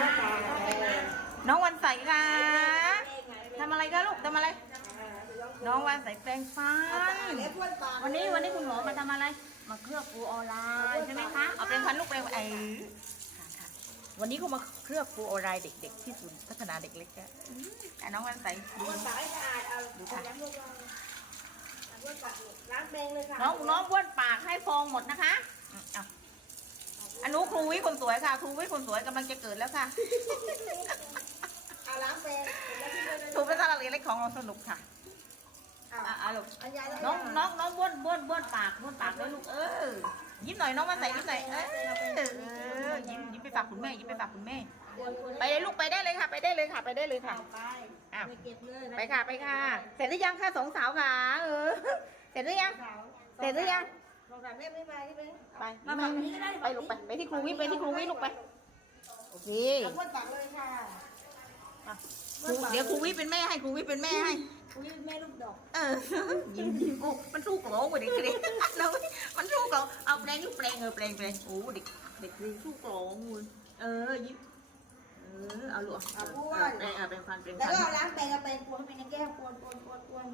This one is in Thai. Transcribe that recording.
น้าตาน้องวันใสค่ะทำอะไรคะลูกทำอะไร น้องวันใสแปลงฟันเล็บพ่นปากวันนี้วันนี้คุณหมอมาทำอะไร มาเคลือบฟูออนไลน์ใช่ไหมคะเอาเป็นพันลูกเปลงไอค่ะค่ะวันนี้เขามาเคลือบฟูออนไลน์เด็กๆที่ศูนย์พัฒนาเด็กเล็กอะอืมแต่น้องวันใสดูพ่นปากให้สะอาดเอาเอาล้างมือก่อนล้างพ่นปากล้างแปรงเลยค่ะน้องน้องบ้วนปากให้ฟองหมดนะคะอืมเอา อนุครูวิคนสวยค่ะ ครูวิคนสวยกำลังจะเกิดแล้วค่ะเอาล้างแปรงแล้วที่เลยถูกเป็นตลาดเล็กๆของเราสนุกค่ะเอาอะอะลูกอันยายน้องน้องน้องบ้วนบ้วนบ้วนปากบ้วนปากด้วยลูกเออยิ้มหน่อยน้องมาใส่ยิ้มหน่อยเออเออยิ้มยิ้มไปฝากคุณแม่ยิ้มไปฝากคุณแม่ ไปเลยลูกไปได้เลยค่ะ ไปได้เลยค่ะ ไปได้เลยค่ะไปอ้าวไปเก็บเลยไปค่ะไปค่ะ เสร็จหรือยังค่ะสองสาวค่ะเออเสร็จหรือยังเสร็จหรือยัง สองสามเล่มไม่มาที่เป็นไปมามาไปลูกไปไปที่ครูวิไปที่ครูวิลูกไปโอเคเอาพ่นปากเลยค่ะอะครูเดี๋ยวครูวิเป็นแม่ให้ครูวิเป็นแม่ให้อุ้ยแม่ลูกดอก เออยิ้มยิ้มโอ้มันสู้กับน้องกว่าเด็กเด็กน้องมันสู้กับเอาแปลงลูกแปลงเออแปลงแปลงโอ้เด็กเด็กดีสู้กับน้องมูลเออยิ้มเออเอาลูกเออแปลงเออแปลงฟันแปลงแล้วฟันก็เอาล้างแปรงกับแปรงกวนให้เป็นแก้วกวนกวนกวนกวน